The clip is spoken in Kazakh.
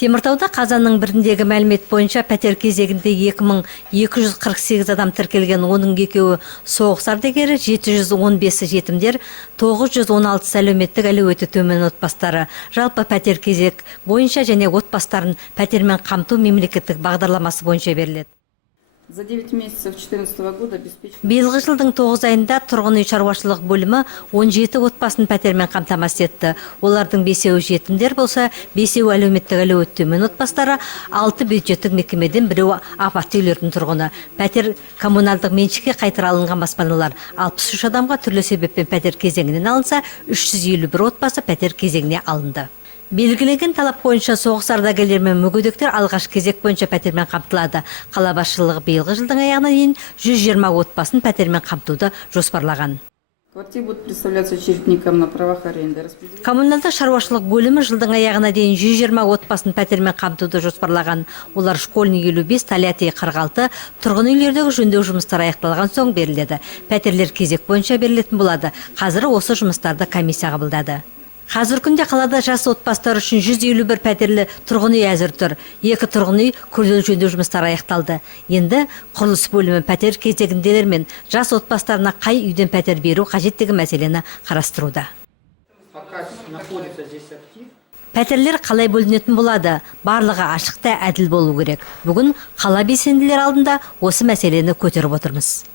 Теміртауда қазанның біріндегі мәлімет бойынша пәтер кезегінде 2248 адам тіркелген, оның екеуі соғыс ардагері, 715 жетімдер, 916 әлеуметтік әлеуеті төмен отбасылары. Жалпы пәтер кезек бойынша және отбасыларын пәтермен қамту мемлекеттік бағдарламасы бойынша беріледі. За 9 месяцев 2014 года обеспечено... Биылғы жылдың 9 айында тұрғын үй шаруашылық бөлімі 17 отбасын пәтермен қамтамасыз етті. Олардың 5-еуі жетімдер болса, 5-еуі әлеуметтік әлеуеті төмен отбасылары, 6 бюджеттік мекемеден, 1-еуі апатты үйлердің тұрғыны. Пәтер коммуналдық меншікке қайтара алынған баспаналар 63 адамға түрлі себеппен пәтер кезеңінен алынса, 351 отбасы пәтер кезеңіне алынды. Белгіленген талап бойынша соғыс ардагерлері мен мүгедектер алғаш кезек бойынша пәтермен қамтылады. Қала басшылығы биылғы жылдың аяғына дейін 120 отбасын пәтермен қамтуды жоспарлаған. Квартиры будут представляться черепникам на правах аренды. Коммуналдық шаруашылық бөлімі жылдың аяғына дейін 120 отбасын пәтермен қамтуды жоспарлаған. Олар школьный 55, Тольятти 46, тұрғын үйлердегі жөндеу жұмыстары аяқталған соң беріледі. Пәтерлер кезек бойынша берілетін болады. Қазір осы жұмыстарды комиссия қабылдады. Қазір күнде қалада жас отбасылар үшін 151 пәтерлі тұрғын үй әзір тұр. 2 тұрғын үй күрделі жөндеу жұмыстары аяқталды. Енді құрылыс бөлімі пәтер кезегінделер мен жас отбасыларына қай үйден пәтер беру қажеттігі мәселені қарастыруда. Пәтерлер қалай бөлінетін болады? Барлығы ашық та әділ болу керек. Бүгін қала белсенділері алдында осы мәселені көтеріп отырмыз.